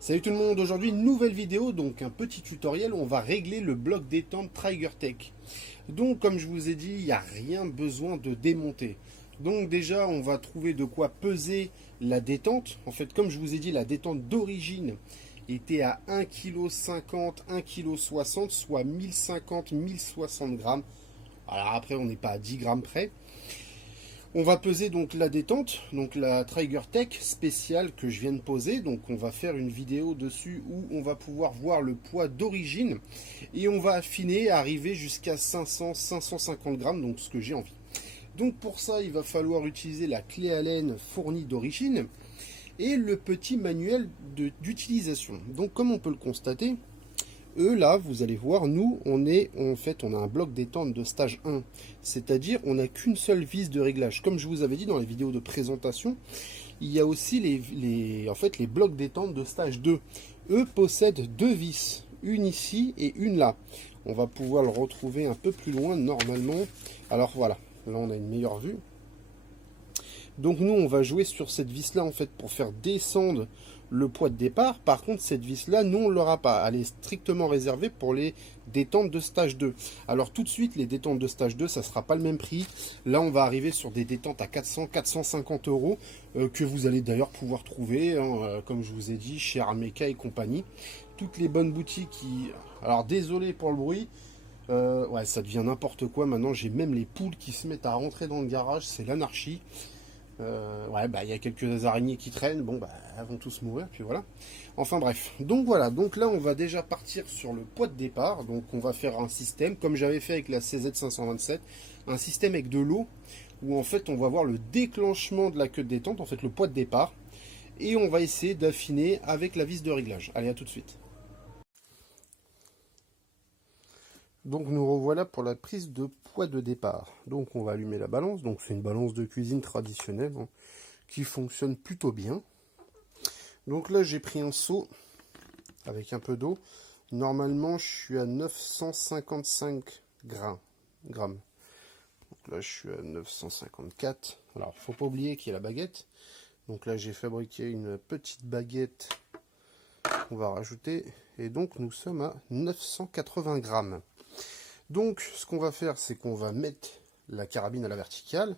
Salut tout le monde, aujourd'hui nouvelle vidéo, donc un petit tutoriel où on va régler le bloc détente TrigerTech. Donc comme je vous ai dit, il n'y a rien besoin de démonter. Donc déjà on va trouver de quoi peser la détente. En fait comme je vous ai dit, la détente d'origine était à 1,50 kg, 1,60 kg, soit 1050-1060 grammes. Alors après on n'est pas à 10 grammes près. On va peser donc la détente, donc la TrigerTech spéciale que je viens de poser. Donc on va faire une vidéo dessus où on va pouvoir voir le poids d'origine et on va affiner, arriver jusqu'à 500-550 grammes, donc ce que j'ai envie. Donc pour ça, il va falloir utiliser la clé Allen fournie d'origine et le petit manuel d'utilisation. Donc comme on peut le constater, là, vous allez voir, nous, on a un bloc détente de stage 1. C'est-à-dire, on n'a qu'une seule vis de réglage. Comme je vous avais dit dans les vidéos de présentation, il y a aussi les blocs détente de stage 2. Eux possèdent deux vis, une ici et une là. On va pouvoir le retrouver un peu plus loin, normalement. Alors voilà, là on a une meilleure vue. Donc nous, on va jouer sur cette vis-là, en fait, pour faire descendre le poids de départ. Par contre, cette vis-là, nous, on ne l'aura pas. Elle est strictement réservée pour les détentes de stage 2. Alors tout de suite, les détentes de stage 2, ça ne sera pas le même prix. Là, on va arriver sur des détentes à 400-450 euros, que vous allez d'ailleurs pouvoir trouver, hein, comme je vous ai dit, chez Armeca et compagnie. Toutes les bonnes boutiques qui... Alors désolé pour le bruit. Ouais, ça devient n'importe quoi. Maintenant, j'ai même les poules qui se mettent à rentrer dans le garage. C'est l'anarchie. Ouais, bah il y a quelques araignées qui traînent, bon bah elles vont tous mourir, puis voilà. Enfin bref, donc voilà, donc là on va déjà partir sur le poids de départ, donc on va faire un système, comme j'avais fait avec la CZ527, un système avec de l'eau, où en fait on va voir le déclenchement de la queue de détente, en fait le poids de départ, et on va essayer d'affiner avec la vis de réglage. Allez, à tout de suite. Donc nous revoilà pour la prise de poids de départ. Donc on va allumer la balance. Donc c'est une balance de cuisine traditionnelle, hein, qui fonctionne plutôt bien. Donc là j'ai pris un seau avec un peu d'eau. Normalement je suis à 955 grammes. Donc là je suis à 954. Alors faut pas oublier qu'il y a la baguette. Donc là j'ai fabriqué une petite baguette qu'on va rajouter. Et donc nous sommes à 980 grammes. Donc, ce qu'on va faire, c'est qu'on va mettre la carabine à la verticale,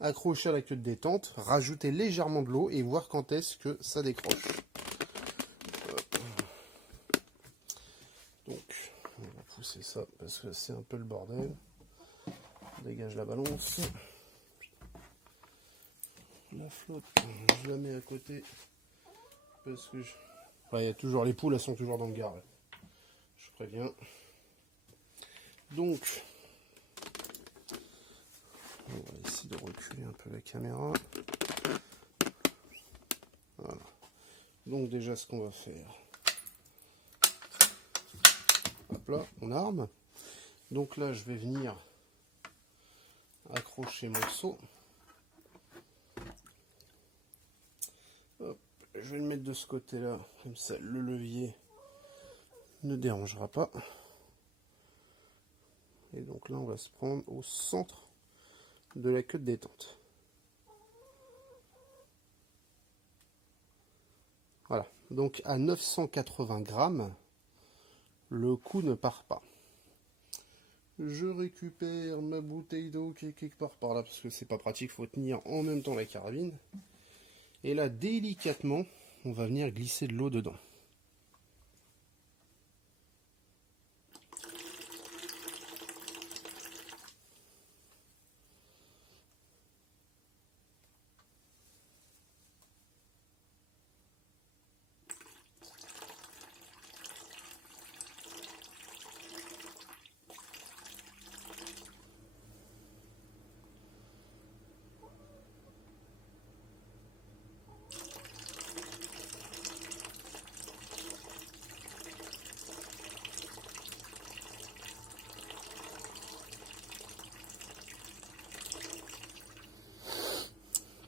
accrocher à la queue de détente, rajouter légèrement de l'eau et voir quand est-ce que ça décroche. Donc, on va pousser ça parce que c'est un peu le bordel. On dégage la balance. La flotte, je la mets à côté parce que ouais, il y a toujours les poules, elles sont toujours dans le garage. Je préviens. Donc, on va essayer de reculer un peu la caméra. Voilà. Donc déjà, ce qu'on va faire. Hop là, on arme. Donc là, je vais venir accrocher mon seau. Hop, je vais le mettre de ce côté-là, comme ça, le levier ne dérangera pas. Et donc là, on va se prendre au centre de la queue de détente. Voilà. Donc à 980 grammes, le coup ne part pas. Je récupère ma bouteille d'eau qui est quelque part par là, parce que c'est pas pratique, il faut tenir en même temps la carabine. Et là, délicatement, on va venir glisser de l'eau dedans.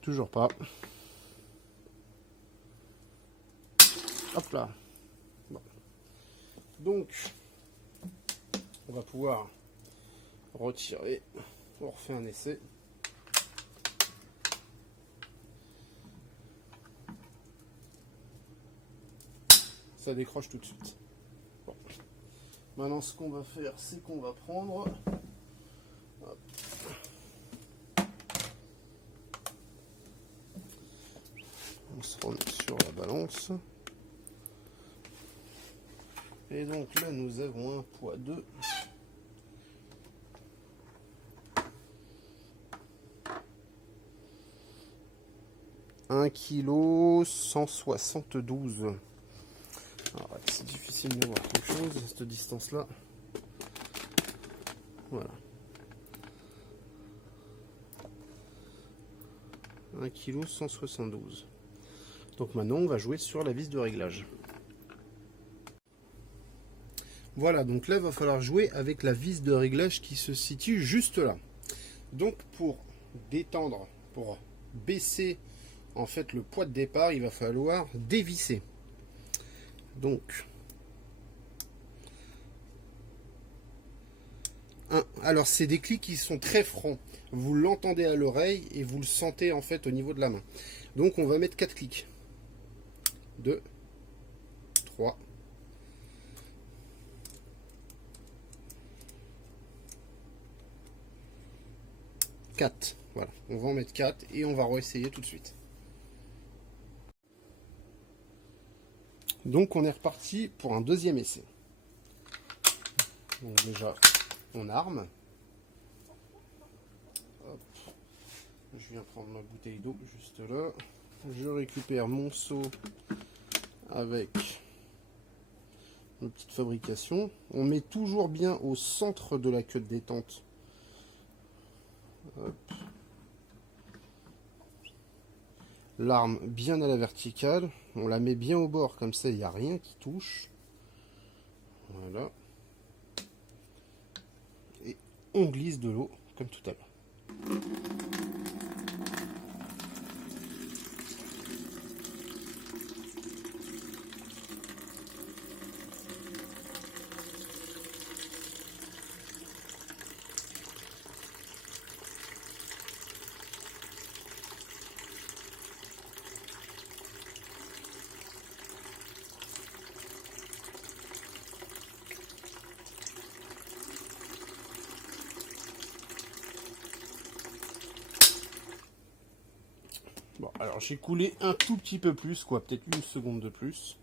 Toujours pas. Hop là. Bon. Donc, on va pouvoir retirer. On refait un essai. ça décroche tout de suite. Bon. Maintenant, ce qu'on va faire, c'est qu'on va prendre... Hop. On se remet sur la balance. Et donc là, nous avons un poids de 1,172 kg. Alors, c'est difficile de voir quelque chose à cette distance-là. Voilà. 1,172 kg. Donc maintenant, on va jouer sur la vis de réglage. Voilà, donc là, il va falloir jouer avec la vis de réglage qui se situe juste là. Donc pour détendre, pour baisser en fait le poids de départ, il va falloir dévisser. Donc, alors c'est des clics qui sont très francs. Vous l'entendez à l'oreille et vous le sentez en fait au niveau de la main. Donc on va mettre 4 clics. 2, 3, 4. Voilà, on va en mettre 4 et on va réessayer tout de suite. Donc on est reparti pour un deuxième essai. Donc déjà, on arme. Hop. Je viens prendre ma bouteille d'eau juste là. Je récupère mon seau avec une petite fabrication. On met toujours bien au centre de la queue de détente. L'arme bien à la verticale, on la met bien au bord, comme ça il n'y a rien qui touche. Voilà. Et on glisse de l'eau, comme tout à l'heure. Bon, alors j'ai coulé un tout petit peu plus, quoi, peut-être une seconde de plus.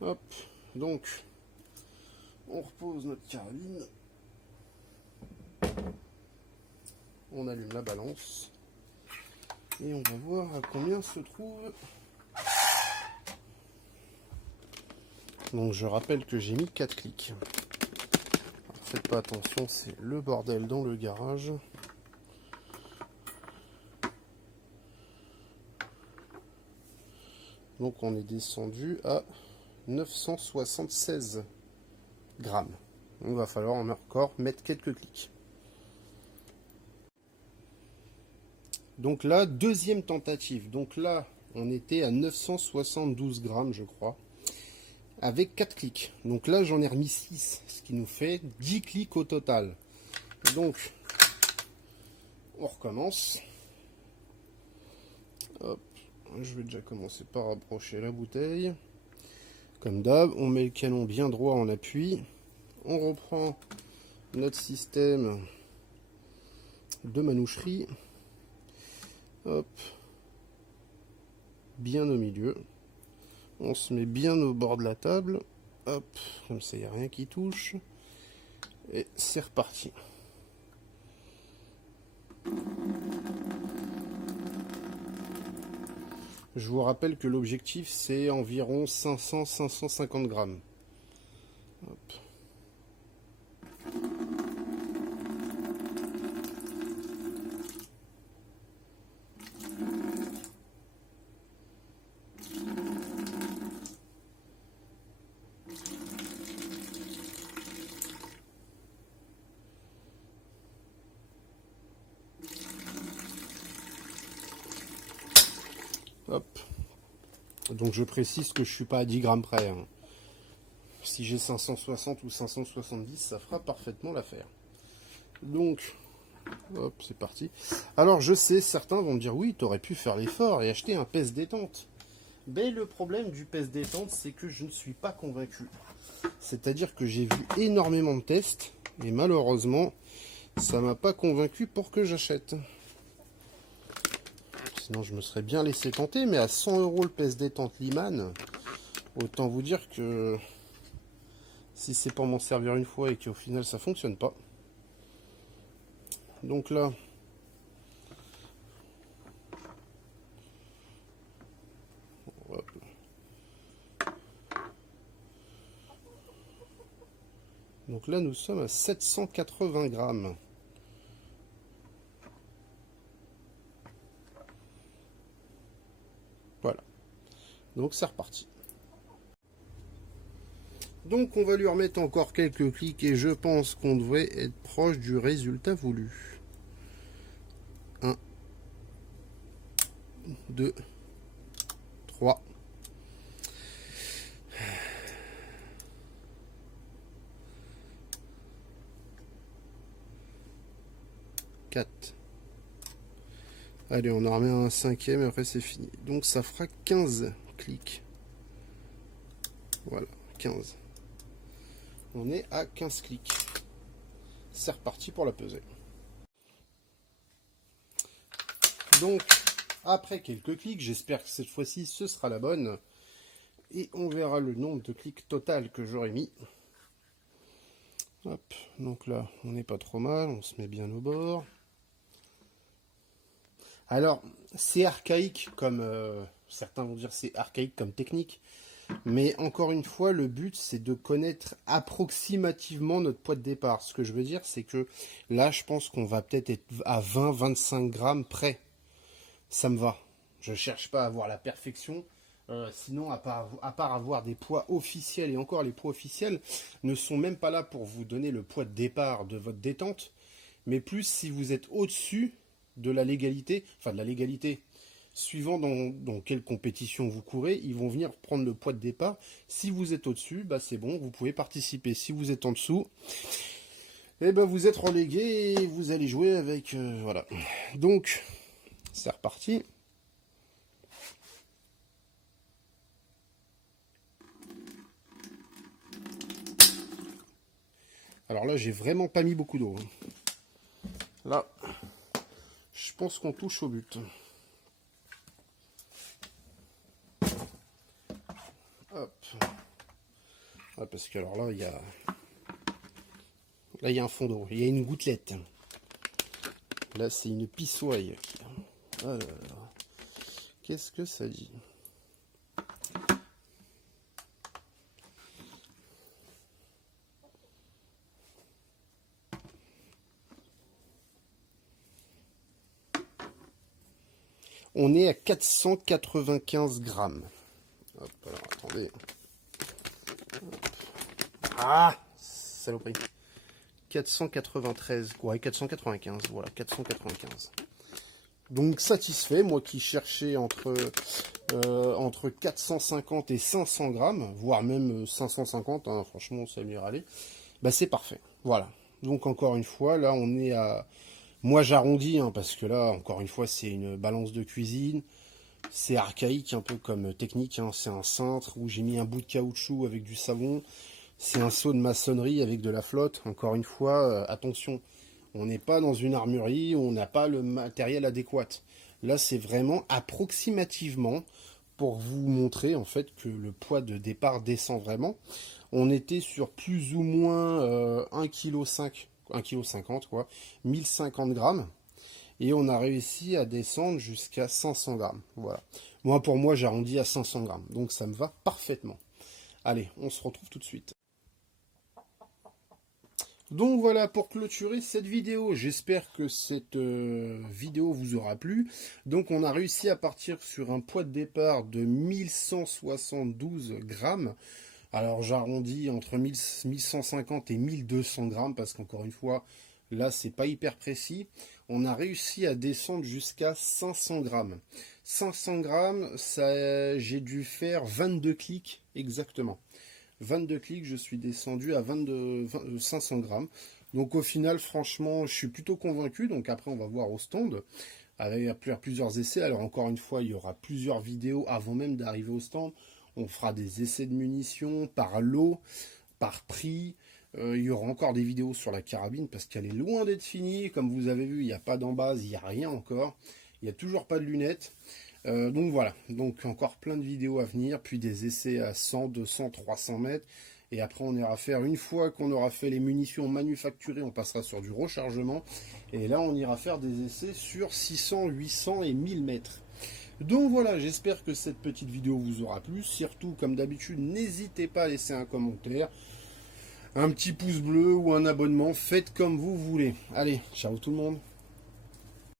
Hop, donc on repose notre carabine. On allume la balance. Et on va voir à combien se trouve. Donc je rappelle que j'ai mis 4 clics. Alors, faites pas attention, c'est le bordel dans le garage. Donc on est descendu à 976 grammes. Donc, il va falloir encore mettre quelques clics. Donc là, deuxième tentative. Donc là, on était à 972 grammes, je crois, avec 4 clics. Donc là, j'en ai remis 6, ce qui nous fait 10 clics au total. Donc, on recommence. Hop. Je vais déjà commencer par approcher la bouteille. Comme d'hab, on met le canon bien droit en appui. On reprend notre système de manoucherie. Hop. Bien au milieu. On se met bien au bord de la table. Hop. Comme ça, il n'y a rien qui touche. Et c'est reparti. Je vous rappelle que l'objectif c'est environ 500-550 grammes. Hop. Hop. Donc je précise que je suis pas à 10 grammes près. Hein. Si j'ai 560 ou 570, ça fera parfaitement l'affaire. Donc, hop, c'est parti. Alors je sais, certains vont me dire, oui, tu aurais pu faire l'effort et acheter un pèse détente. Mais le problème du pèse détente, c'est que je ne suis pas convaincu. C'est-à-dire que j'ai vu énormément de tests, et malheureusement, ça m'a pas convaincu pour que j'achète. Sinon, je me serais bien laissé tenter, mais à 100 € le pèse détente Liman, autant vous dire que si c'est pour m'en servir une fois et qu'au final ça fonctionne pas. Donc là, hop. Donc là nous sommes à 780 grammes. Voilà. Donc c'est reparti. Donc on va lui remettre encore quelques clics et je pense qu'on devrait être proche du résultat voulu. 1, 2, 3. 4. Allez, on en remet un cinquième et après c'est fini. Donc ça fera 15 clics. Voilà, 15. On est à 15 clics. C'est reparti pour la pesée. Donc, après quelques clics, j'espère que cette fois-ci ce sera la bonne. Et on verra le nombre de clics total que j'aurai mis. Hop, donc là, on n'est pas trop mal, on se met bien au bord. Alors, c'est archaïque comme... certains vont dire c'est archaïque comme technique. Mais encore une fois, le but, c'est de connaître approximativement notre poids de départ. Ce que je veux dire, c'est que là, je pense qu'on va peut-être être à 20-25 grammes près. Ça me va. Je ne cherche pas à avoir la perfection. Sinon, à part avoir des poids officiels, et encore les poids officiels ne sont même pas là pour vous donner le poids de départ de votre détente, mais plus si vous êtes au-dessus de la légalité, enfin de la légalité, suivant dans quelle compétition vous courez, ils vont venir prendre le poids de départ. Si vous êtes au-dessus, bah c'est bon, vous pouvez participer. Si vous êtes en dessous, eh ben vous êtes relégué et vous allez jouer avec... voilà. Donc, c'est reparti. Alors là, j'ai vraiment pas mis beaucoup d'eau. Là, je pense qu'on touche au but. Hop. Ah, parce que alors là, il y a... Là, il y a un fond d'eau. Il y a une gouttelette. Là, c'est une pissoye. Alors, qu'est-ce que ça dit? On est à 495 grammes. Hop, alors attendez. Hop. Ah, saloperie. 493, ouais, 495, voilà, 495. Donc satisfait, moi qui cherchais entre 450 et 500 grammes, voire même 550, hein, franchement ça m'y aller. Bah c'est parfait, voilà. Donc encore une fois, là on est à... Moi j'arrondis, hein, parce que là, encore une fois, c'est une balance de cuisine. C'est archaïque, un peu comme technique, hein. C'est un cintre où j'ai mis un bout de caoutchouc avec du savon. C'est un seau de maçonnerie avec de la flotte. Encore une fois, attention, on n'est pas dans une armurerie, on n'a pas le matériel adéquat. Là, c'est vraiment approximativement pour vous montrer en fait que le poids de départ descend vraiment. On était sur plus ou moins 1,5 kg, 1,50 kg, quoi, 1050 grammes. Et on a réussi à descendre jusqu'à 500 grammes. Voilà. Moi, pour moi, j'arrondis à 500 grammes. Donc, ça me va parfaitement. Allez, on se retrouve tout de suite. Donc voilà pour clôturer cette vidéo. J'espère que cette vidéo vous aura plu. Donc on a réussi à partir sur un poids de départ de 1172 grammes. Alors j'arrondis entre 1150 et 1200 grammes parce qu'encore une fois, là c'est pas hyper précis. On a réussi à descendre jusqu'à 500 grammes. 500 grammes, j'ai dû faire 22 clics exactement. 22 clics, je suis descendu à 500 grammes. Donc au final, franchement, je suis plutôt convaincu. Donc après, on va voir au stand. avec plusieurs essais. Alors encore une fois, il y aura plusieurs vidéos avant même d'arriver au stand. On fera des essais de munitions par lot, par prix. Il y aura encore des vidéos sur la carabine parce qu'elle est loin d'être finie. Comme vous avez vu, il n'y a pas d'embase, il n'y a rien encore. Il n'y a toujours pas de lunettes. Donc voilà, donc encore plein de vidéos à venir, puis des essais à 100, 200, 300 mètres. Et après on ira faire, une fois qu'on aura fait les munitions manufacturées, on passera sur du rechargement. Et là on ira faire des essais sur 600, 800 et 1000 mètres. Donc voilà, j'espère que cette petite vidéo vous aura plu. Surtout, comme d'habitude, n'hésitez pas à laisser un commentaire, un petit pouce bleu ou un abonnement. Faites comme vous voulez. Allez, ciao tout le monde.